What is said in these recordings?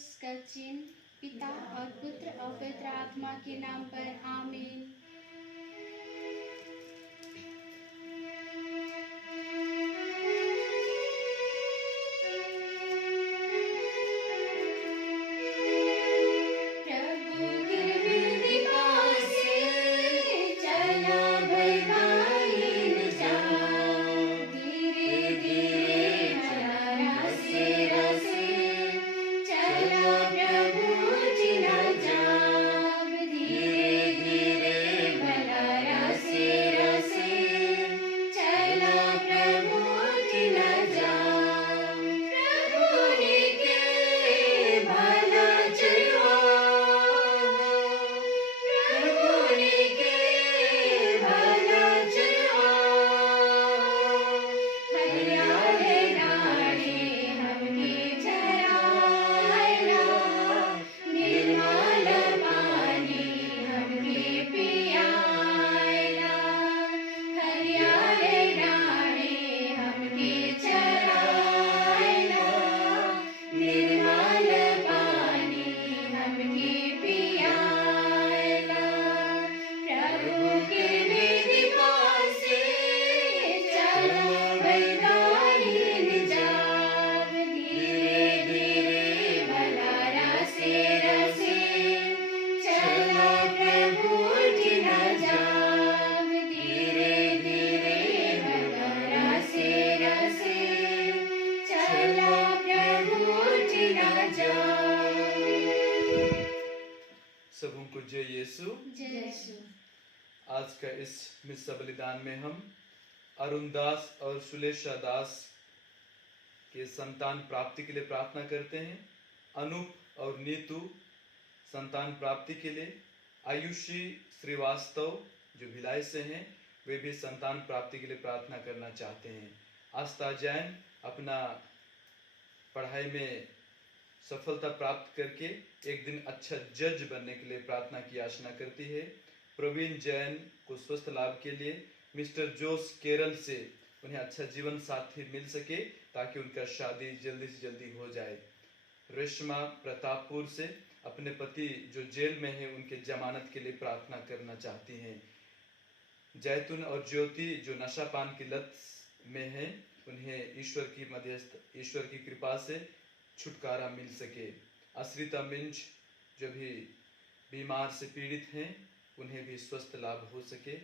क्रूस का चिन्ह पिता और पुत्र और पवित्र आत्मा के नाम पर आमीन। सबों को जय यीशु। आज का इस मिस्सा बलिदान में हम अरुण दास और सुलेशा दास के संतान प्राप्ति के लिए प्रार्थना करते हैं। अनूप और नीतू संतान प्राप्ति के लिए, आयुषी श्रीवास्तव जो भिलाई से हैं वे भी संतान प्राप्ति के लिए प्रार्थना करना चाहते हैं। आस्था जैन अपना पढ़ाई में सफलता प्राप्त करके एक दिन अच्छा जज बनने के लिए प्रार्थना की याचना करती है। प्रवीण जैन को स्वस्थ लाभ के लिए, मिस्टर जोस केरल से उन्हें अच्छा जीवन साथी मिल सके ताकि उनका शादी जल्दी से जल्दी हो जाए। रेशमा प्रतापपुर से अपने पति जो जेल में है उनके जमानत के लिए प्रार्थना करना चाहती हैं। जैतून और ज्योति जो नशापान की लत में है उन्हें ईश्वर की कृपा से छुटकारा मिल सके। अश्रिता मिंज जो भी बीमार से पीड़ित हैं उन्हें भी स्वस्थ लाभ हो सके।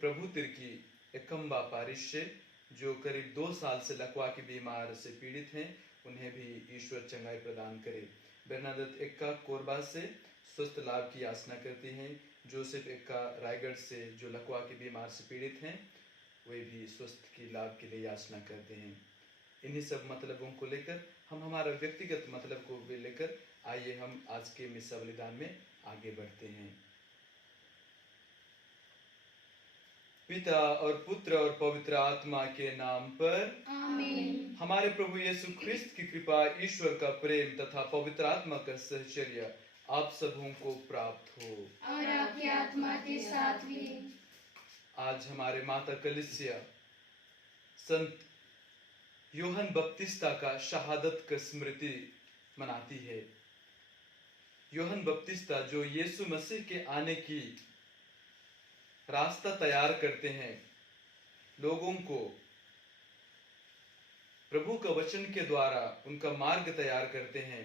प्रभु तिर्की एकम्बा पारिश्य जो करीब 2 साल से लकवा की बीमार से पीड़ित हैं उन्हें भी ईश्वर चंगाई प्रदान करे। बर्नादत एक्का कोरबा से स्वस्थ लाभ की याचना करती हैं। जोसेफ एक्का रायगढ़ से जो लकवा की बीमार से पीड़ित हैं वे भी स्वस्थ की लाभ के लिए याचना करते हैं। इन्हीं सब मतलबों को लेकर हम हमारा व्यक्तिगत मतलब को भी लेकर आइए हम आज के मिस्सा बलिदान में आगे बढ़ते हैं। पिता और पुत्र और पवित्र आत्मा के नाम पर आमीन। हमारे प्रभु यीशु ख्रिस्त की कृपा, ईश्वर का प्रेम तथा पवित्र आत्मा का सहचर्य आप सबों को प्राप्त हो और आपकी आत्मा के साथ भी। आज हमारे माता कलीसिया संत योहन बपतिस्ता का शहादत का स्मृति मनाती है। योहन बपतिस्ता जो यीशु मसीह के आने की रास्ता तैयार करते हैं, लोगों को प्रभु का वचन के द्वारा उनका मार्ग तैयार करते हैं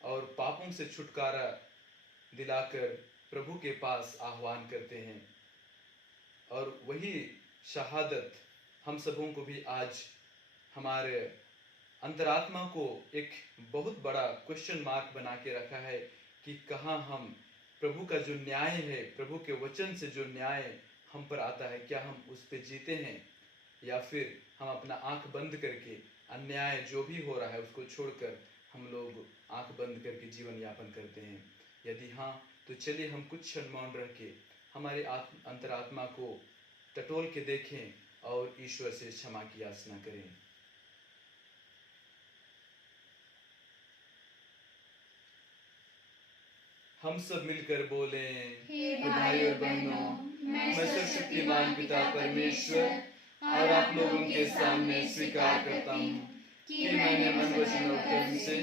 और पापों से छुटकारा दिलाकर प्रभु के पास आह्वान करते हैं। और वही शहादत हम सबों को भी आज हमारे अंतरात्मा को एक बहुत बड़ा क्वेश्चन मार्क बना के रखा है कि कहाँ हम प्रभु का जो न्याय है, प्रभु के वचन से जो न्याय हम पर आता है, क्या हम उस पे जीते हैं या फिर हम अपना आंख बंद करके अन्याय जो भी हो रहा है उसको छोड़कर हम लोग आंख बंद करके जीवन यापन करते हैं। यदि हाँ तो चलिए हम कुछ क्षण मौन रह के हमारे अंतरात्मा को टटोल के देखें और ईश्वर से क्षमा की याचना करें। हम सब मिलकर बोलें, हे भाई और बहनों, मैं सर्वशक्तिमान पिता परमेश्वर और आप लोगों के सामने स्वीकार करता हूँ कि मैंने मन, वचन और कर्म से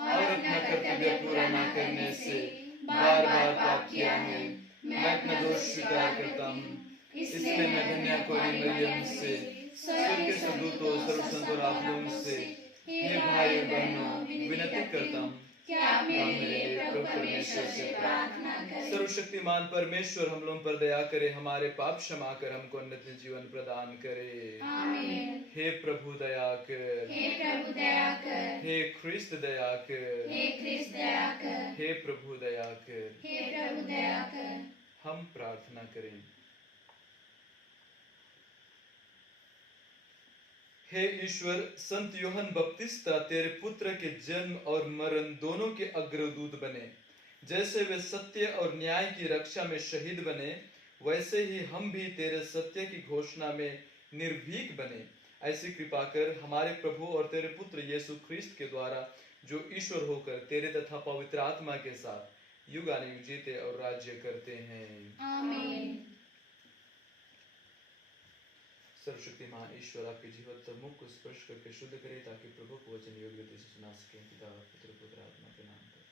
और अपना कर्तव्य कर्तव्य पूरा न करने से बार बार पाप किया है। मैं अपना दोष स्वीकार करता हूँ। इसलिए मैं कन्या कुमारी मरियम से, स्वर्ग के स्वर्गदूतों, सर्वसंतों और आप लोगों से, हे भाई और बहनों, विनती करता हूँ कि आप मेरे लिए प्रभु परमेश्वर से प्रार्थना करें। सर्वशक्तिमान परमेश्वर हम लोगों पर दया करे, हमारे पाप क्षमा कर, हमको नित्य जीवन प्रदान करे। आमीन। हे प्रभु दया कर, हे प्रभु दया कर, हे ख्रिस्त दया कर, हे ख्रिस्त दया कर, हे प्रभु दया कर। हे प्रभु दया कर। हम प्रार्थना करें। हे ईश्वर, संत यूहन्ना बपतिस्ता तेरे पुत्र के जन्म और मरण दोनों के अग्रदूत बने। जैसे वे सत्य और न्याय की रक्षा में शहीद बने, वैसे ही हम भी तेरे सत्य की घोषणा में निर्भीक बने। ऐसी कृपा कर हमारे प्रभु और तेरे पुत्र यीशु ख्रिस्त के द्वारा, जो ईश्वर होकर तेरे तथा पवित्र आत्मा के साथ युगानुयुग जीते और राज्य करते हैं। आमीन। सर्वशक्तिमान ईश्वर आपके जीवोत्तम मुख को स्पर्श करके शुद्ध करे, ताकि प्रभु को वचन योग्य रीति से सुना सके। पिता और पुत्र पवित्र आत्मा के नाम पर।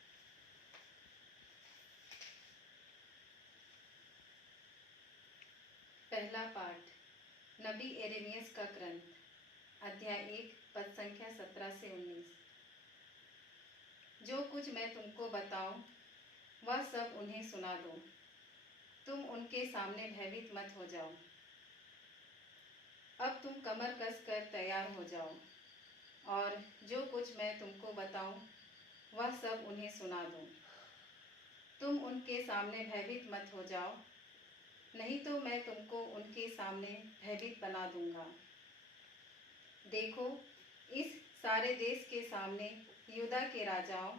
पहला पाठ नबी यिर्मयाह का ग्रंथ, अध्याय 1, पद संख्या 17 से 19। जो कुछ मैं तुमको बताऊं, वह सब उन्हें सुना दो। तुम उनके सामने भयभीत मत हो जाओ। अब तुम कमर कस कर तैयार हो जाओ, और जो कुछ मैं तुमको बताऊं, वह सब उन्हें सुना दो। तुम उनके सामने भयभीत मत हो जाओ, नहीं तो मैं तुमको उनके सामने भयभीत बना दूंगा। देखो, इस सारे देश के सामने यहूदा के राजाओं,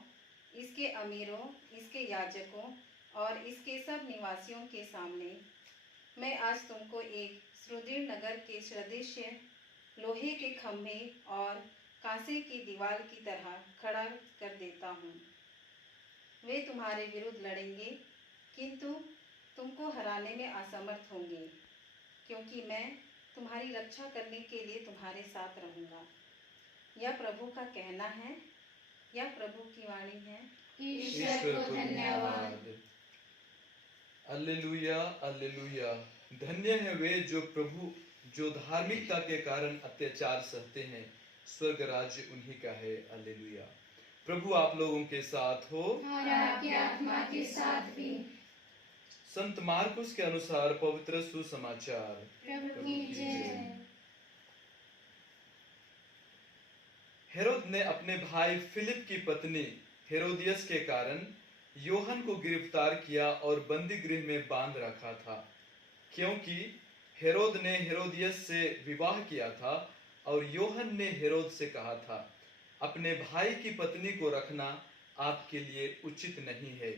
इसके अमीरों, इसके याजकों और इसके सब निवासियों के सामने मैं आज तुमको एक सुदृढ़ नगर के सदृश लोहे के खंभे और कांसे की दीवार की तरह खड़ा कर देता हूँ। वे तुम्हारे विरुद्ध लड़ेंगे, किंतु तुमको हराने में असमर्थ होंगे, क्योंकि मैं तुम्हारी रक्षा करने के लिए तुम्हारे साथ रहूँगा। यह प्रभु का कहना है, यह प्रभु की वाणी है। ईश्वर को धन्यवाद। Alleluia, alleluia. धन्य है वे जो धार्मिकता के कारण अत्याचार सहते हैं, स्वर्ग राज्य उन्हीं का है। अल्लेलुया। प्रभु आप लोगों के साथ हो और आपकी आत्मा के साथ भी। संत मार्कुस के अनुसार पवित्र सुसमाचार। प्रभु की जय। हेरोद ने अपने भाई फिलिप की पत्नी हेरोदियस के कारण यूहन्ना को गिरफ्तार किया और बंदी गृह में बांध रखा था, क्योंकि हेरोद ने हेरोदियस से विवाह किया था और यूहन्ना ने हेरोद से कहा था, अपने भाई की पत्नी को रखना आपके लिए उचित नहीं है।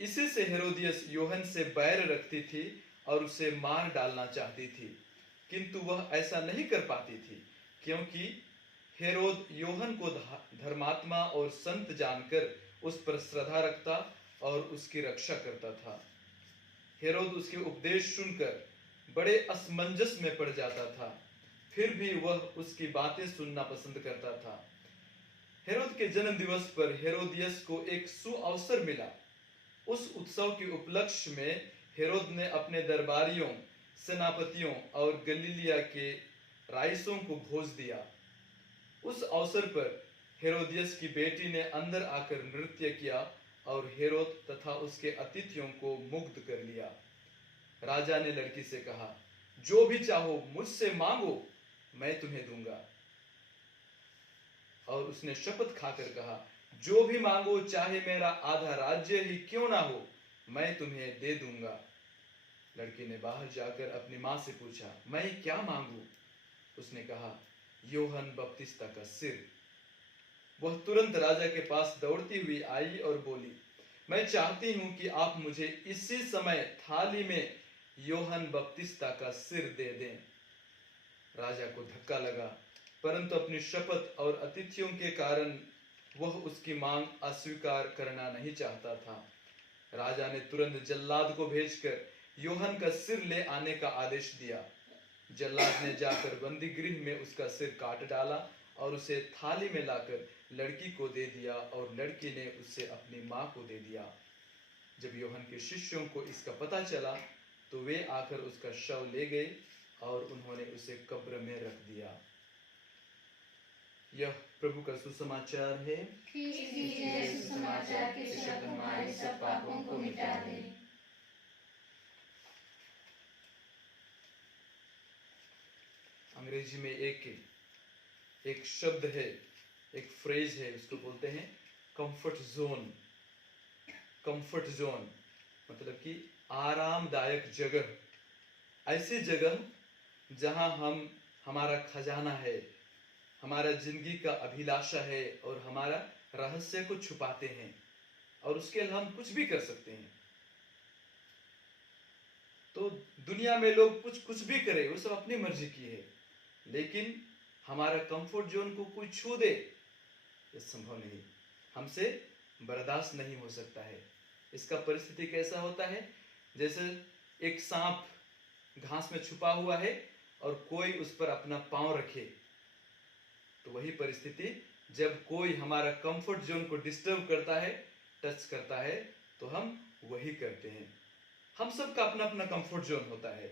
इसी से हेरोदियस यूहन्ना से बैर रखती थी और उसे मार डालना चाहती थी, किंतु वह ऐसा नहीं कर पाती थी, क्योंकि हेरोद यूहन्ना को धर्मात्मा और संत जानकर उस पर श्रद्धा रखता और उसकी रक्षा करता था। हेरोद उसके उपदेश सुनकर बड़े असमंजस में पड़ जाता था, फिर भी वह उसकी बातें सुनना पसंद करता था। हेरोद के जन्म दिवस पर हेरोदियस को एक सुअवसर मिला। उस उत्सव के उपलक्ष्य में हेरोद ने अपने दरबारियों, सेनापतियों और गलीलिया के राइसों को भोज दिया। उस अवसर पर हेरोदियस की बेटी ने अंदर आकर नृत्य किया और हेरोद तथा उसके अतिथियों को मुग्ध कर लिया। राजा ने लड़की से कहा, जो भी चाहो मुझसे मांगो, मैं तुम्हें दूंगा। और उसने शपथ खाकर कहा, जो भी मांगो, चाहे मेरा आधा राज्य ही क्यों ना हो, मैं तुम्हें दे दूंगा। लड़की ने बाहर जाकर अपनी मां से पूछा, मैं क्या मांगू? उसने कहा, यूहन्ना बपतिस्ता का सिर। वह तुरंत राजा के पास दौड़ती हुई आई और बोली, मैं चाहती हूं कि आप मुझे इसी समय थाली में यूहन्ना बपतिस्ता का सिर दे दें। राजा को धक्का लगा, परंतु अपनी शपथ और अतिथियों के कारण वह उसकी मांग अस्वीकार करना नहीं चाहता था। राजा ने तुरंत जल्लाद को भेजकर यूहन्ना का सिर ले आने का आदेश दिया। जल्लाद ने जाकर बंदी गृह में उसका सिर काट डाला और उसे थाली में लाकर लड़की को दे दिया और लड़की ने उसे अपनी माँ को दे दिया। जब यूहन्ना के शिष्यों को इसका पता चला तो वे आकर उसका शव ले गए और उन्होंने उसे कब्र में रख दिया। यह प्रभु का सुसमाचार है। सुसमाचार के शब्द हमारे सब पापों को मिटा दे। अंग्रेजी में एक शब्द है, एक फ्रेज है, उसको बोलते हैं कंफर्ट जोन। कंफर्ट जोन मतलब कि आरामदायक जगह, ऐसी जगह जहां हमारा खजाना है, हमारा जिंदगी का अभिलाषा है और हमारा रहस्य को छुपाते हैं और उसके लिए हम कुछ भी कर सकते हैं। तो दुनिया में लोग कुछ भी करे, वो सब अपनी मर्जी की है, लेकिन हमारा कंफर्ट जोन को कोई छू दे, ये संभव नहीं, हमसे बर्दाश्त नहीं हो सकता है। इसका परिस्थिति कैसा होता है? जैसे एक सांप घास में छुपा हुआ है और कोई उस पर अपना पांव रखे, तो वही परिस्थिति जब कोई हमारा कंफर्ट जोन को डिस्टर्ब करता है, टच करता है, तो हम वही करते हैं। हम सबका अपना अपना कंफर्ट जोन होता है।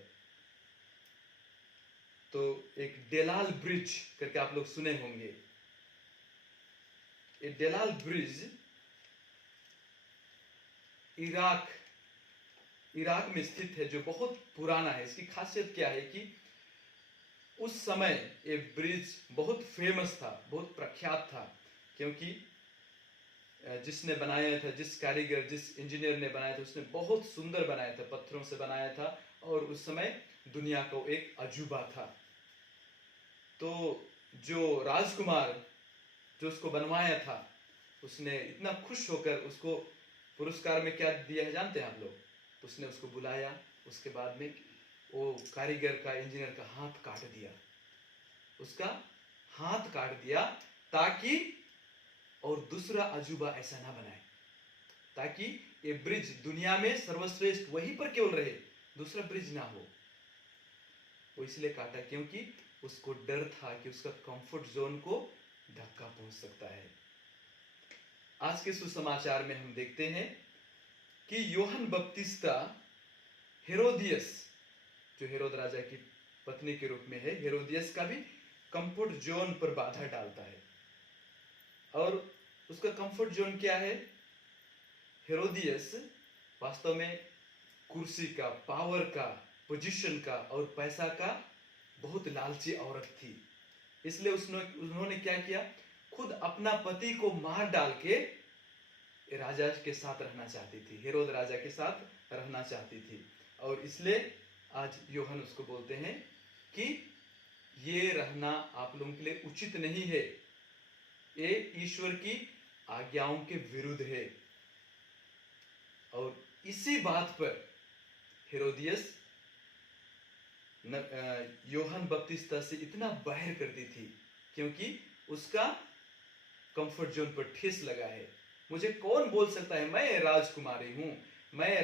तो एक डेलाल ब्रिज करके आप लोग सुने होंगे। ये डेलाल ब्रिज इराक में स्थित है, जो बहुत पुराना है। इसकी खासियत क्या है कि उस समय ये ब्रिज बहुत फेमस था, बहुत प्रख्यात था, क्योंकि जिसने बनाया था, जिस कारीगर, जिस इंजीनियर ने बनाया था, उसने बहुत सुंदर बनाया था, पत्थरों से बनाया था और उस समय दुनिया को एक अजूबा था। तो जो राजकुमार जो उसको बनवाया था, उसने इतना खुश होकर उसको पुरस्कार में क्या दिया है जानते हैं आप लोग? उसने उसको बुलाया, उसके बाद में वो कारीगर का, इंजीनियर का हाथ काट दिया, उसका हाथ काट दिया, ताकि और दूसरा अजूबा ऐसा ना बनाए, ताकि ये ब्रिज दुनिया में सर्वश्रेष्ठ वहीं पर केवल रहे, दूसरा ब्रिज ना हो। वो इसलिए काटा क्योंकि उसको डर था कि उसका कंफर्ट जोन को धक्का पहुंच सकता है। आज के सुसमाचार में हम देखते हैं कि यूहन्ना बपतिस्ता हेरोदियस, जो हेरोद राजा की पत्नी के रूप में है, हेरोदियस का भी कंफर्ट जोन पर बाधा डालता है। और उसका कंफर्ट जोन क्या है? हेरोदियस वास्तव में कुर्सी का, पावर का, पोजीशन का और पैसा का बहुत लालची औरत थी। इसलिए उन्होंने क्या किया? खुद अपना पति को मार डाल के राजा के साथ रहना चाहती थी, हेरोद राजा के साथ रहना चाहती थी। और इसलिए आज यूहन्ना उसको बोलते हैं कि ये रहना आप लोगों के लिए उचित नहीं है, ये ईश्वर की आज्ञाओं के विरुद्ध है। और इसी बात पर हेरोदियस यूहन्ना बपतिस्ता से इतना बैर करती थी, क्योंकि उसका कंफर्ट जोन पर ठेस लगा है। मुझे कौन बोल सकता है, मैं राजकुमारी हूं, मैं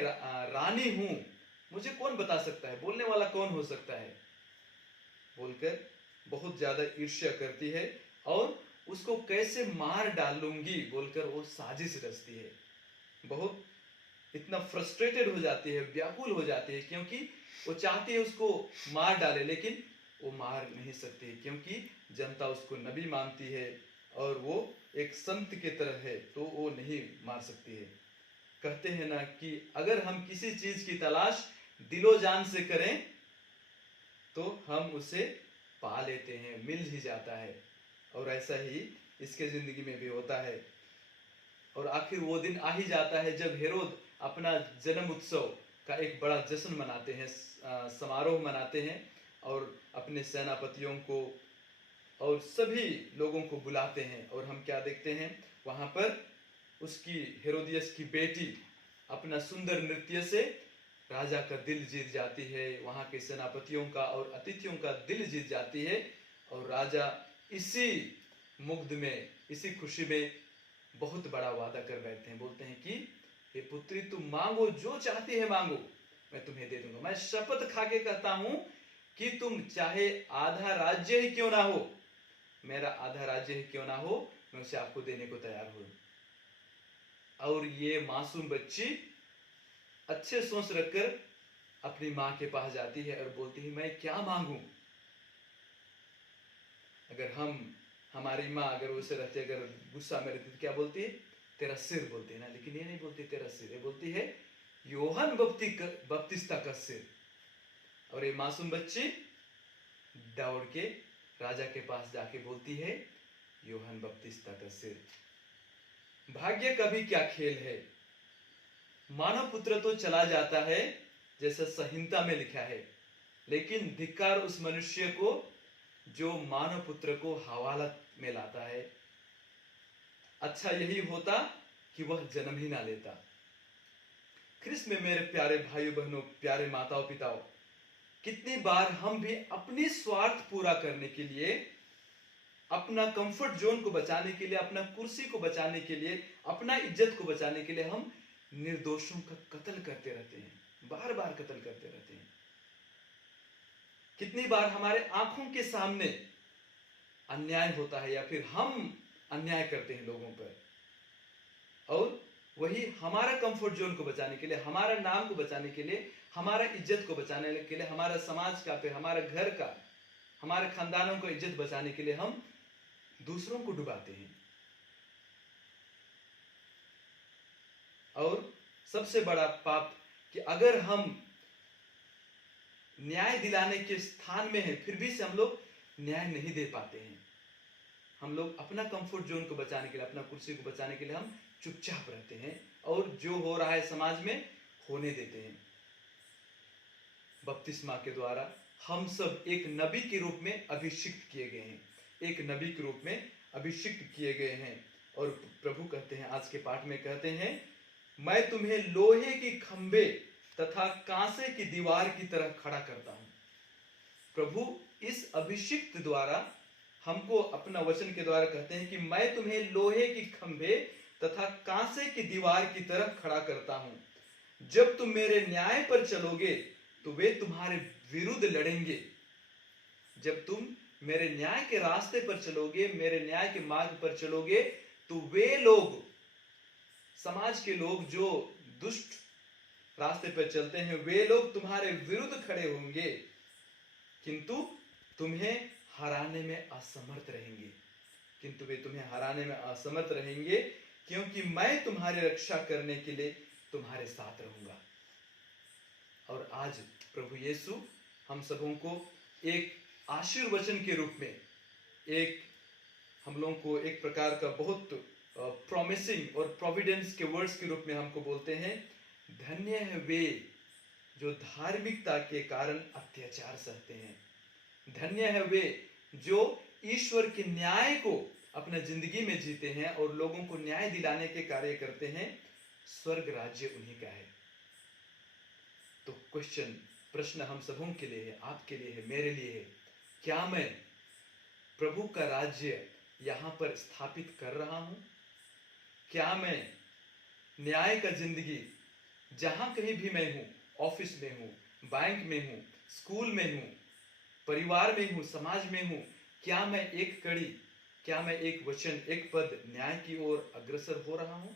रानी हूं, मुझे कौन बता सकता है, बोलने वाला कौन हो सकता है, बोलकर बहुत ज्यादा ईर्ष्या करती है और उसको कैसे मार डालूंगी बोलकर वो साजिश रचती है। बहुत इतना फ्रस्ट्रेटेड हो जाती है, व्याकुल हो जाती है, क्योंकि वो चाहती है उसको मार डाले, लेकिन वो मार नहीं सकती, क्योंकि जनता उसको नबी मानती है और वो एक संत के तरह है, तो वो नहीं मार सकती है। कहते हैं ना कि अगर हम किसी चीज की तलाश दिलो जान से करें तो हम उसे पा लेते हैं, मिल ही जाता है। और ऐसा ही इसके जिंदगी में भी होता है। और आखिर वो दिन आ ही जाता है जब हेरोद अपना जन्म उत्सव का एक बड़ा जश्न मनाते हैं, समारोह मनाते हैं और अपने सेनापतियों को और सभी लोगों को बुलाते हैं। और हम क्या देखते हैं वहां पर? उसकी, हेरोदियस की बेटी अपना सुंदर नृत्य से राजा का दिल जीत जाती है, वहां के सेनापतियों का और अतिथियों का दिल जीत जाती है। और राजा इसी मुग्ध में, इसी खुशी में बहुत बड़ा वादा कर बैठते हैं। बोलते हैं कि हे पुत्री, तुम मांगो, जो चाहती है मांगो, मैं तुम्हें दे दूंगा। मैं शपथ खा के कहता हूं कि तुम चाहे आधा राज्य ही क्यों ना हो, मेरा आधा राज्य है क्यों ना हो, मैं उसे आपको देने को तैयार हूं। और ये मासूम बच्ची अच्छे सोच रखकर अपनी मां के पास जाती है और बोलती है मैं क्या मांगू। अगर हमारी माँ अगर वैसे रहती, अगर गुस्सा में रहती तो क्या बोलती है, तेरा सिर बोलती है ना, लेकिन ये नहीं बोलती तेरा सिर, ये बोलती है यूहन्ना बपतिस्ता का सिर। और ये मासूम बच्ची दौड़ के राजा के पास जाके बोलती है यूहन्ना बपतिस्ता का सिर। भाग्य का भी क्या खेल है, मानव पुत्र तो चला जाता है जैसा संहिता में लिखा है, लेकिन धिक्कार उस मनुष्य को जो मानव पुत्र को हवालत में लाता है। अच्छा यही होता कि वह जन्म ही ना लेता। ख्रिस्त में मेरे प्यारे भाइयों बहनों, प्यारे माताओं पिताओं, कितनी बार हम भी अपनी स्वार्थ पूरा करने के लिए, अपना कंफर्ट जोन को बचाने के लिए, अपना कुर्सी को बचाने के लिए, अपना इज्जत को बचाने के लिए हम निर्दोषों का कत्ल करते रहते हैं, बार बार कत्ल करते रहते हैं। कितनी बार हमारे आंखों के सामने अन्याय होता है या फिर हम अन्याय करते हैं लोगों पर, और वही हमारा कंफर्ट जोन को बचाने के लिए, हमारा नाम को बचाने के लिए, हमारा इज्जत को बचाने के लिए, हमारा समाज का, फिर हमारे घर का, हमारे खानदानों को इज्जत बचाने के लिए हम दूसरों को डुबाते हैं। और सबसे बड़ा पाप कि अगर हम न्याय दिलाने के स्थान में हैं फिर भी से हम लोग न्याय नहीं दे पाते हैं। हम लोग अपना कंफर्ट जोन को बचाने के लिए, अपना कुर्सी को बचाने के लिए हम चुपचाप रहते हैं और जो हो रहा है समाज में होने देते हैं। बपतिस्मा के द्वारा हम सब एक नबी के रूप में अभिषिक्त किए गए हैं, एक नबी के रूप में अभिषिक्त किए गए हैं। और प्रभु कहते हैं, आज के पाठ में कहते हैं, मैं तुम्हें लोहे की खंबे तथा कांसे की दीवार की तरह खड़ा करता हूं। प्रभु इस अभिषिक्त द्वारा हमको अपना वचन के द्वारा कहते हैं कि मैं तुम्हें लोहे की खंबे तथा कांसे की दीवार की तरह खड़ा करता हूं। जब तुम मेरे न्याय पर चलोगे तो वे तुम्हारे विरुद्ध लड़ेंगे। जब तुम मेरे न्याय के रास्ते पर चलोगे, मेरे न्याय के मार्ग पर चलोगे, तो वे लोग, समाज के लोग जो दुष्ट रास्ते पर चलते हैं, वे लोग तुम्हारे विरुद्ध खड़े होंगे, किंतु तुम्हें हराने में असमर्थ रहेंगे। किंतु वे तुम्हें हराने में असमर्थ रहेंगे, क्योंकि मैं तुम्हारी रक्षा करने के लिए तुम्हारे साथ रहूंगा। और आज प्रभु यीशु हम सबों को एक आशीर्वचन के रूप में, एक हम लोगों को एक प्रकार का बहुत प्रॉमिसिंग और प्रोविडेंस के वर्ड्स के रूप में हमको बोलते हैं, धन्य है वे जो धार्मिकता के कारण अत्याचार सहते हैं। धन्य है वे जो ईश्वर के न्याय को अपना जिंदगी में जीते हैं और लोगों को न्याय दिलाने के कार्य करते हैं। स्वर्ग राज्य उन्हीं का है। तो प्रश्न हम सबों के लिए है, आपके लिए है, मेरे लिए है, क्या मैं प्रभु का राज्य यहां पर स्थापित कर रहा हूं? क्या मैं न्याय का जिंदगी जहां कहीं भी मैं हूं, ऑफिस में हूं, बैंक में हूं, स्कूल में हूं, परिवार में हूं, समाज में हूं, क्या मैं एक कड़ी, क्या मैं एक वचन, एक पद न्याय की ओर अग्रसर हो रहा हूं?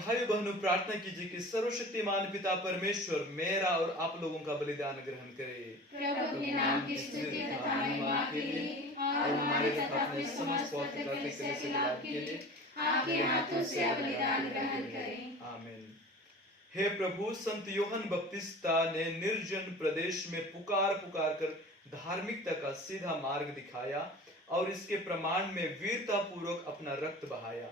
भाई बहनों प्रार्थना कीजिए कि सर्वशक्तिमान पिता परमेश्वर मेरा और आप लोगों का बलिदान ग्रहण करे। प्रभु अपने नाम की स्तुति तथा महिमा के लिए और हमारे तथा अपने समस्त पवित्र कलीसिया के लाभ के लिए आपके हाथों से बलिदान ग्रहण करें। आमीन। हे प्रभु, संत योहन बपतिस्ता ने निर्जन प्रदेश में पुकार पुकार कर धार्मिकता का सीधा मार्ग दिखाया और इसके प्रमाण में वीरता पूर्वक अपना रक्त बहाया।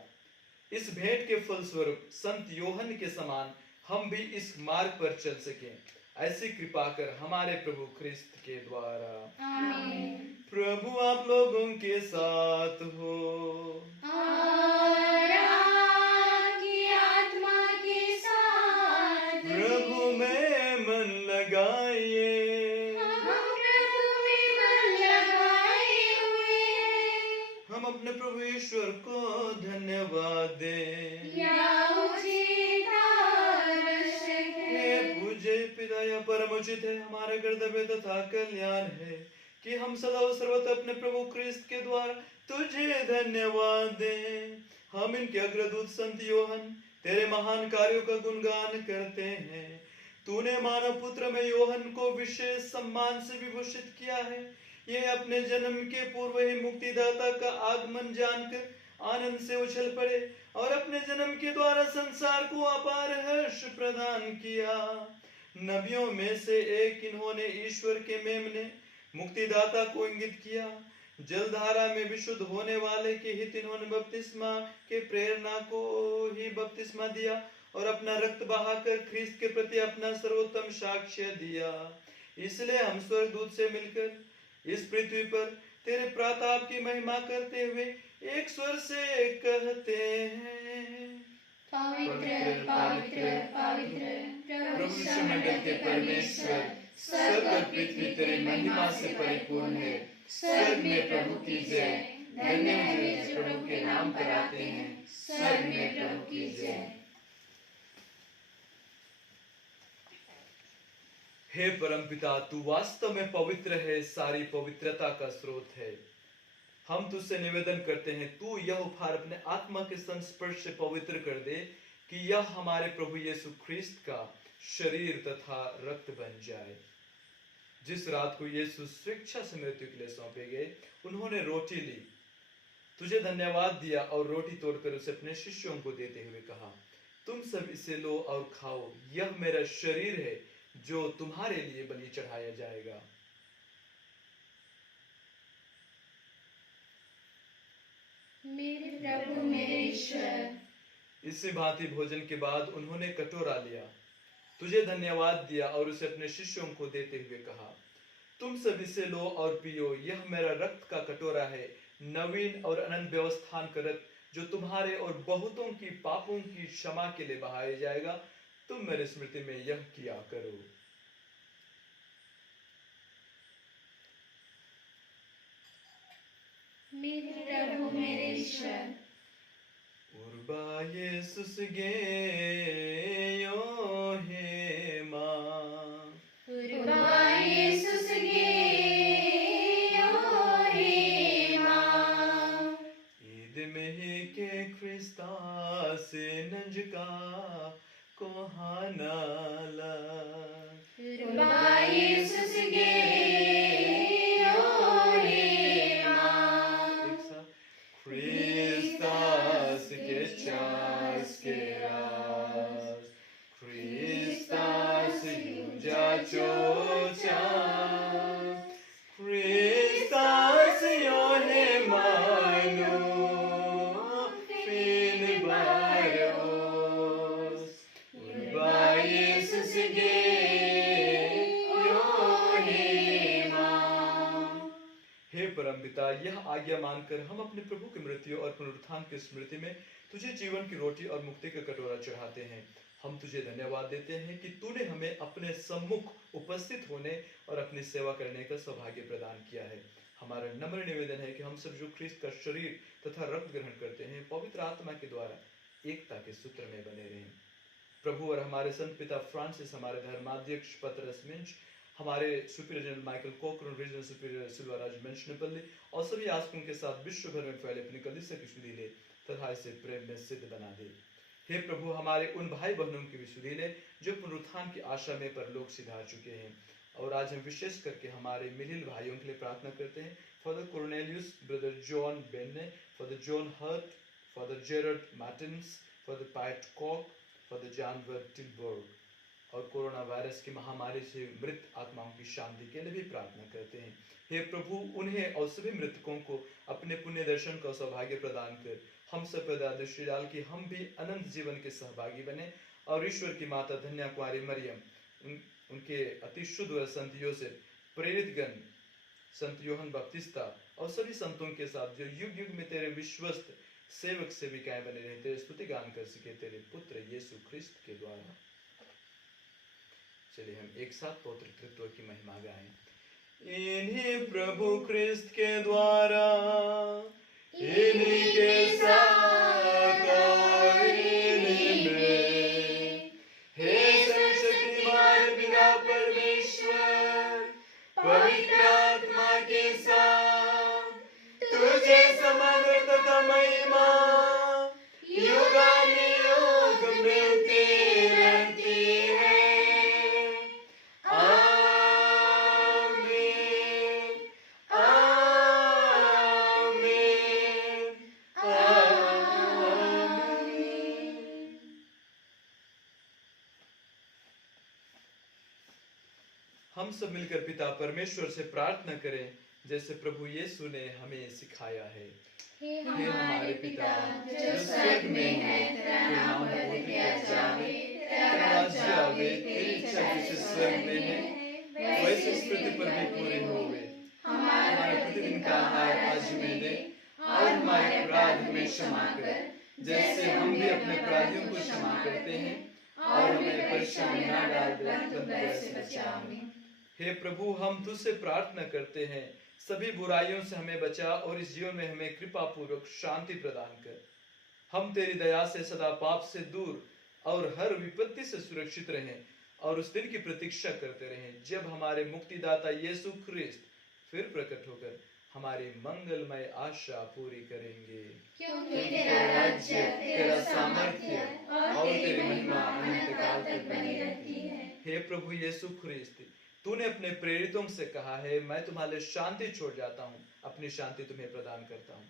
इस भेंट के फलस्वरूप संत योहन के समान हम भी इस मार्ग पर चल सकें, ऐसी कृपा कर हमारे प्रभु ख्रिस्त के द्वारा। आमीन। प्रभु आप लोगों के साथ हो और आपकी आत्मा के साथ भी। प्रभु में मन लगाइए। हम प्रभु में मन लगाए हुए हैं। हम अपने प्रभु ईश्वर को धन्यवाद दें। या उचित और आवश्यक हे है। पूज्य पिता, यह परम उचित है, हमारा कर्तव्य तथा कल्याण है कि हम सदा और सर्वथा अपने प्रभु ख्रिस्त के द्वारा तुझे धन्यवाद दें। हम इनके अग्रदूत संत योहन तेरे महान कार्यों का गुणगान करते हैं। तूने मानव पुत्र में योहन को विशेष सम्मान से विभूषित किया है। यह अपने जन्म के पूर्व ही मुक्तिदाता का आगमन जानकर आनंद से उछल पड़े और अपने जन्म के द्वारा संसार को अपार हर्ष प्रदान किया। नबियों में से एक इन्होंने ईश्वर के मेमने मुक्तिदाता को इंगित किया। जलधारा में विशुद्ध होने वाले के हित इन्होंने बपतिस्मा के प्रेरणा को ही बपतिस्मा दिया और अपना रक्त बहाकर ख्रिस्त के प्रति अपना सर्वोत्तम साक्ष्य दिया। इसलिए हम स्वर्गदूत से मिलकर इस पृथ्वी पर तेरे प्रताप की महिमा करते हुए एक स्वर से कहते हैं, पवित्र पवित्र पवित्र प्रभु मंडल के परमेश्वर, स्वर्ग और पृथ्वी तेरी महिमा से परिपूर्ण है। स्वर्ग में प्रभु की जय। धन्य है जो प्रभु के नाम पर आते हैं। स्वर्ग में प्रभु की जय। हे परमपिता, तू वास्तव में पवित्र है, सारी पवित्रता का स्रोत है। हम तुझसे निवेदन करते हैं, तू यह उपहार अपने आत्मा के संस्पर्श से पवित्र कर दे कि यह हमारे प्रभु यीशु ख्रिस्त का शरीर तथा रक्त बन जाए। जिस रात को यीशु स्वेच्छा से मृत्यु के लिए सौंपे गए, उन्होंने रोटी ली, तुझे धन्यवाद दिया और रोटी तोड़कर उसे अपने शिष्यों को देते हुए कहा, तुम सब इसे लो और खाओ, यह मेरा शरीर है जो तुम्हारे लिए बलि चढ़ाया जाएगा। मेरे प्रभु मेरे ईश्वर। इसी भांति भोजन के बाद उन्होंने कटोरा लिया, तुझे धन्यवाद दिया और उसे अपने शिष्यों को देते हुए कहा, तुम सब इसे लो और पियो, यह मेरा रक्त का कटोरा है, नवीन और अनंत व्यवस्थान का रक्त जो तुम्हारे और बहुतों की पापों की क्षमा के लिए बहाया जाएगा। तुम मेरे स्मृति में यह किया करो। मेरे प्रभु मेरे ईश्वर। Urba Jesus geyo hema, Urba Jesus geyo hema, id mehi ke Krista se nanjka kohanala. Urba Jesus geyo hema, Christas que chas que ras, Christas yuja chochas, Christas yohemanu fin baros, Urba Jesus geyo hema. हे परमपिता, यह आज्ञा मानकर हम अपने प्रभु की मृत्यु और पुनरुत्थान की स्मृति में तुझे जीवन की रोटी और मुक्ति का कटोरा चढ़ाते हैं। हम तुझे धन्यवाद देते हैं कि तूने हमें अपने सम्मुख उपस्थित होने और अपनी सेवा करने का सौभाग्य प्रदान किया है। हमारा नम्र निवेदन है कि हम सब जो ख्रिस्त का शरीर तथा रक्त ग्रहण करते हैं, पवित्र आत्मा के द्वारा एकता के सूत्र में बने रहें। प्रभु और हमारे संत पिता फ्रांसिस, हमारे धर्माध्यक्ष पतरस मिंच, हमारे superior general Michael Cochrane, regional superior Silvaraj Mensanepalli और सभी आस्कों के साथ विश्व भर में फैले अपनी कलीसिया की सुधि ले तथा इसे प्रेम में सिद्ध बना दे। हे प्रभु, हमारे उन भाई बहनों की भी सुधी ले जो पुनरुत्थान की आशा में परलोक सिधार चुके हैं। और आज हम विशेष करके हमारे मिलिल भाइयों के लिए प्रार्थना करते हैं। Father Cornelius, brother John Benne, father John Hurt, father Jared Martins, father Piet Kok, father जानवर टिलबर्ग, और कोरोना वायरस की महामारी से मृत आत्माओं की शांति के लिए भी प्रार्थना करते हैं। हे प्रभु, उन्हें और सभी मृतकों को अपने पुण्य दर्शन का सौभाग्य प्रदान कर हम सब पर दृष्टि डाल कि हम भी अनंत जीवन के सहभागी बने और ईश्वर की माता धन्या कुमारी मरियम, उनके अति शुद्ध व संत योसेफ, प्रेरित गण, संत योहन बपतिस्ता और सभी संतों के साथ जो युग युग में तेरे विश्वस्त सेवक सेविकाएं बने रहे, तेरे स्तुति गान कर सके तेरे पुत्र यीशु ख्रिस्त के द्वारा। चलिए हम एक साथ पवित्र तृत्व की महिमा गाएं। इन्हीं प्रभु ख्रिस्त के द्वारा, इन्हीं के साथ और इन्हीं में, हे सर्वशक्तिमान पिता परमेश्वर, पवित्र आत्मा के साथ तुझे समग्र तथा महिमा युगानुयुग मिलती रहती है। हम सब मिलकर पिता परमेश्वर से प्रार्थना करें जैसे प्रभु यीशु ने हमें सिखाया है। हे हमारे पिता जो स्वर्ग में है, तेरा नाम पवित्र किया जावे, तेरा राज्य आवे, तेरी इच्छा जैसे स्वर्ग में है वैसे इस पृथ्वी पर भी पूरी होवे। हमारा प्रतिदिन का आहार आज हमें दे, और हमारे अपराध हमें क्षमा कर जैसे हम भी अपने अपराधियों को क्षमा करते हैं, और हमें परीक्षा में न डाल दे, परंतु बुराई से बचा। हे प्रभु, हम तुझसे प्रार्थना करते हैं, सभी बुराइयों से हमें बचा और इस जीवन में हमें कृपा पूर्वक शांति प्रदान कर। हम तेरी दया से सदा पाप से दूर और हर विपत्ति से सुरक्षित रहें और उस दिन की प्रतीक्षा करते रहें जब हमारे मुक्तिदाता यीशु ख्रिस्त फिर प्रकट होकर हमारी मंगलमय आशा पूरी करेंगे। क्योंकि तेरा राज्य, तेरा सामर्थ्य और तेरी महिमा अनंत काल तक बनी रहती है। हे प्रभु यीशु ख्रिस्त, तूने अपने प्रेरितों से कहा है, मैं तुम्हारे लिए शांति छोड़ जाता हूँ, अपनी शांति तुम्हें प्रदान करता हूँ।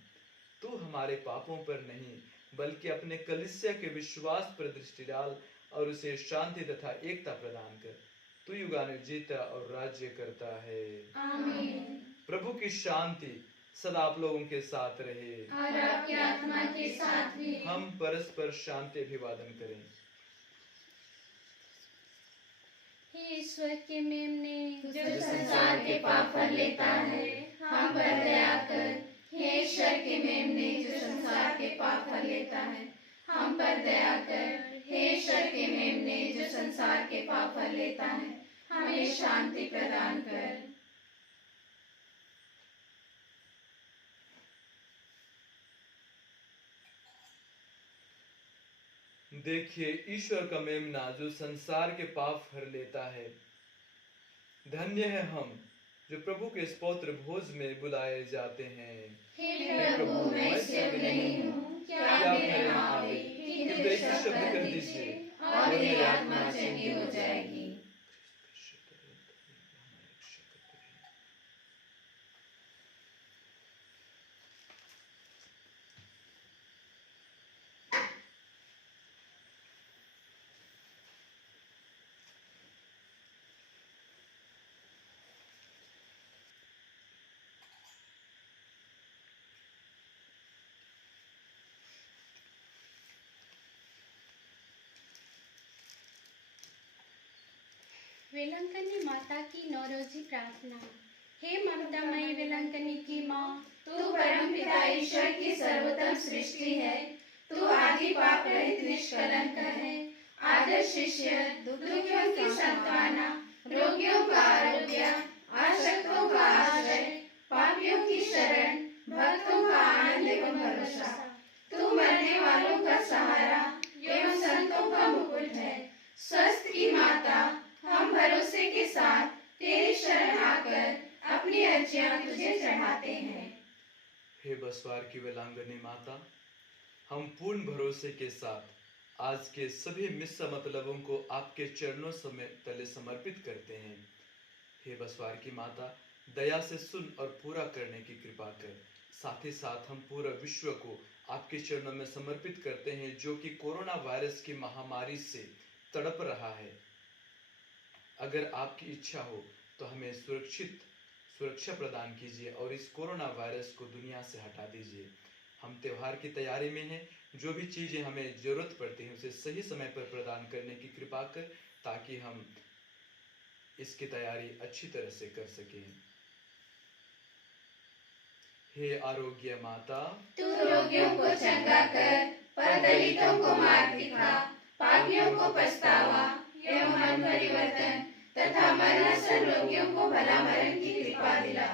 तू हमारे पापों पर नहीं बल्कि अपने कलीसिया के विश्वास पर दृष्टि डाल और उसे शांति तथा एकता प्रदान कर। तू युगानुयुग जीता और राज्य करता है। आमीन। प्रभु की शांति सदा आप लोगों के साथ रहे और आपकी आत्मा के साथ भी। हम परस्पर शांति अभिवादन करें। हे ईश्वर के मेमने जो संसार के पाप हर लेता है, हम पर दया कर। हे ईश्वर के मेमने जो संसार के पाप हर लेता है, हम पर दया कर। हे ईश्वर के मेमने जो संसार के पाप हर लेता है, हमें शांति प्रदान कर। देखिए ईश्वर का मेमना जो संसार के पाप हर लेता है। धन्य है हम जो प्रभु के इस पवित्र भोज में बुलाए जाते हैं। हे प्रभु, मैं इससे योग्य नहीं हूँ कि आप मेरे यहाँ आवे, किंतु एक शब्द कर दीजिए और मेरी आत्मा चंगी हो जाएगी। वेलंकनी माता की नौरोजी प्रार्थना। हे ममतामयी वेलंकनी की माँ, तू परमपिता ईश्वर की सर्वोत्तम सृष्टि है। तू आदि पाप रहित निष्कलंक है। आदर्श शिष्य, दुखियों की सांत्वना, रोगियों का आरोग्य, आशक्तों का आश्रय, पापियों की शरण, भक्तों का आनंद एवं भरोसा। तू मरने वालों का सहारा एवं संतों का मुकुट है। स्वस्थ की माता, हम भरोसे के साथ तेरी शरण आकर अपनी अर्जियां तुझे चढ़ाते हैं। हे बसवार की वेलांगनी माता, हम पूर्ण भरोसे के साथ आज के सभी मिस्सा मतलबों को आपके चरणों समय तले समर्पित करते हैं। हे बसवार की माता, दया से सुन और पूरा करने की कृपा कर। साथ ही साथ हम पूरा विश्व को आपके चरणों में समर्पित करते हैं, जो कि कोरोना वायरस की महामारी से तड़प रहा है। अगर आपकी इच्छा हो तो हमें सुरक्षा प्रदान कीजिए और इस कोरोना वायरस को दुनिया से हटा दीजिए। हम त्योहार की तैयारी में हैं, जो भी चीज़ें हमें ज़रूरत पड़ती हैं उसे सही समय पर प्रदान करने की कृपा कर, ताकि हम इसकी तैयारी अच्छी तरह से कर सकें। हे आरोग्य माता, तू रोगियों को चंगा कर, पर दलितों को मार्ग दिखा, पापियों को पछतावा एवं मन परिवर्तन तथा मरणासन रोगियों को भला मरण की कृपा दिला।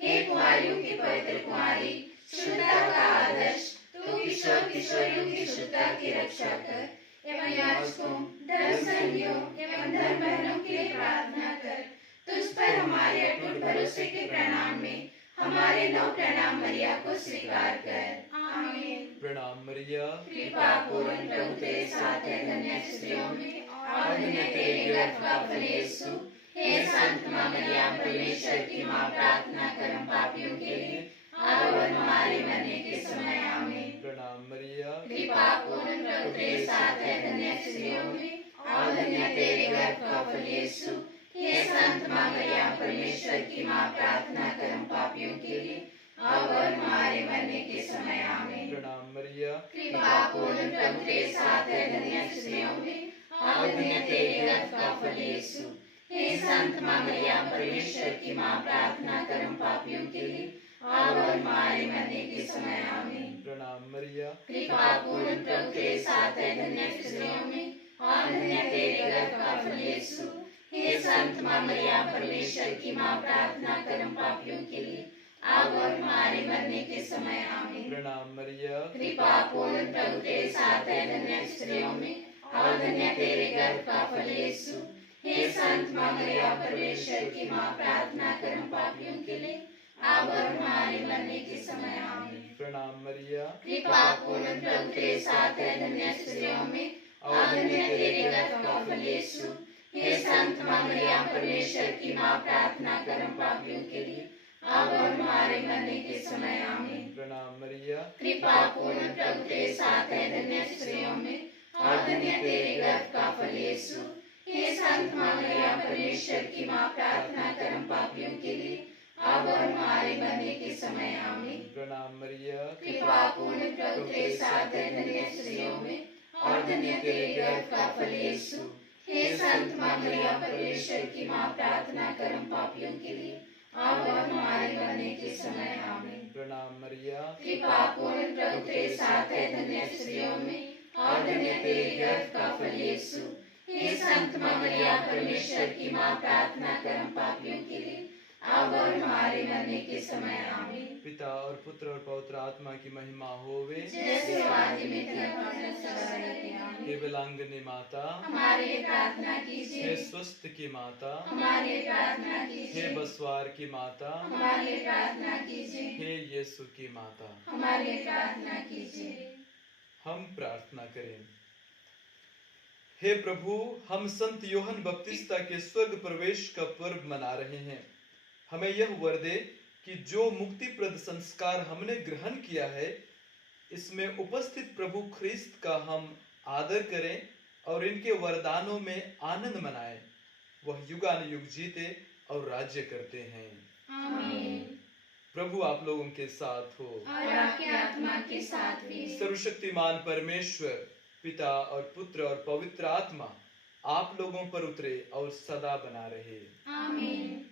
हे कुंवारियों की पवित्र कुंवारी, शुद्धता का आदर्श, तू किशोर किशोरियों की शुद्धता की रक्षा कर एवं याचकों, धर्मसंगियों एवं धर्म बहनों के लिए प्रार्थना कर। तुझ पर हमारे अटूट भरोसे के प्रणाम में हमारे 9 प्रणाम मरिया को स्वीकार कर। आमीन। प्रणाम मरिया, कृपा पूर्ण प्रभु तेरे साथ है, धन्य स्त्रियों में और धन्य तेरे गर्भ का फल यीशु। हे संत मां मरिया, परमेश्वर की मां, प्रार्थना कर हम पापियों के लिए अब और हमारे मरने के समय। आमीन। प्रणाम मरिया, कृपा पूर्ण प्रभु तेरे साथ है, धन्य स्त्रियों में और धन्य तेरे गर्भ का फल यीशु। हे संत मां मरिया, परमेश्वर की मां, प्रार्थना कर हम पापियों के लिए अब और हमारे मरने के समय। आमीन। प्रणाम मरिया, कृपा पूर्ण प्रभु तेरे साथ है, धन्य स्त्रियों में और धन्य तेरे गर्भ का फल यीशु। हे संत मां मरिया, परमेश्वर की मां, प्रार्थना कर हम पापियों के लिए अब और हमारे मरने के समय। आमीन। प्रणाम मरिया, कृपा पूर्ण प्रभु तेरे साथ है, धन्य स्त्रियों में और धन्य तेरे गर्भ का फल यीशु। हे संत मां मरिया, परमेश्वर की मां, प्रार्थना कर हम पापियों के लिए अब और हमारे मरने के समय। आमीन। प्रणाम मरिया, कृपा पूर्ण प्रभु तेरे साथ है, धन्य स्त्रियों में और धन्य तेरे गर्भ का फल यीशु। हे संत मां मरिया, परमेश्वर की मां, प्रार्थना कर हम पापियों के लिए अब और हमारे मरने के समय। आमीन। प्रणाम मरिया, कृपा पूर्ण प्रभु तेरे साथ है, धन्य स्त्रियों में और धन्य तेरे गर्भ का फल यीशु। हे संत मां मरिया, परमेश्वर की मां, प्रार्थना कर हम पापियों के लिए अब और हमारे मरने के समय। आमीन। प्रणाम मरिया, कृपा पूर्ण प्रभु तेरे साथ है, धन्य स्त्रियों में और धन्य तेरे गर्भ का फल यीशु। हे संत मां मरिया, परमेश्वर की मां, प्रार्थना कर हम पापियों के लिए अब और हमारे मरने के समय। आमीन। प्रणाम मरिया, कृपा पूर्ण प्रभु तेरे साथ है, धन्य स्त्रियों में और धन्य तेरे गर्भ का फल यीशु। हे संत मां मरिया, परमेश्वर की मां, प्रार्थना कर हम पापियों के लिए अब और हमारे मरने के समय। आमीन। प्रणाम मरिया, कृपा पूर्ण प्रभु तेरे साथ है, धन्य स्त्रियों में और धन्य तेरे गर्भ का फल यीशु। हे संत मां मरिया, परमेश्वर की मां, प्रार्थना कर हम पापियों के लिए अब और हमारे मरने के समय। आमीन। पिता और पुत्र और पवित्र आत्मा की महिमा होवे। जैसे आदि में थी, अब और सदा रहे। आमीन। हे विलांगनी माता, हमारे लिए प्रार्थना हे कीजिए। स्वस्थ की माता, हमारे लिए प्रार्थना हे कीजिए। बसवार की माता, हमारे लिए प्रार्थना कीजिए। हे यीशु की माता, हमारे लिए प्रार्थना कीजिए। हम प्रार्थना करें। हे प्रभु, हम संत योहन बपतिस्ता के स्वर्ग प्रवेश का पर्व मना रहे हैं। हमें यह वर दे कि जो मुक्तिप्रद संस्कार हमने ग्रहण किया है, इसमें उपस्थित प्रभु ख्रिस्त का हम आदर करें और इनके वरदानों में आनंद मनाएं। वह युगानुयुग जीते और राज्य करते हैं। आमीन। प्रभु आप लोगों के साथ हो और आपके आत्मा के साथ भी। सर्वशक्तिमान परमेश्वर पिता और पुत्र और पवित्र आत्मा आप लोगों पर उतरे और सदा बना रहे। आमीन।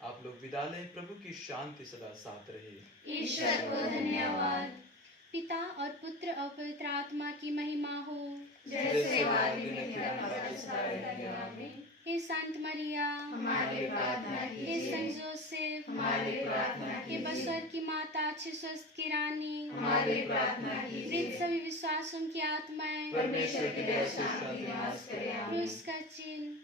आप लोग विदा लें। प्रभु की शांति सदा साथ रहे। ईश्वर को धन्यवाद। पिता और पुत्र और पवित्र आत्मा की महिमा हो। जैसे आदि में थी, अब और सदा रहेगी। आमीन। हे संत मरिया, हमारे लिए प्रार्थना हे कीजिए। संत जोसेफ, हमारे लिए प्रार्थना हे कीजिए। बसवर की माता, अच्छे स्वस्थ की रानी, हमारे लिए प्रार्थना वृद्ध कीजिए। सभी विश्वासों की आत्माएं, परमेश्वर की दया से शांति निवास करे। आमीन। क्रूस का चिन्ह,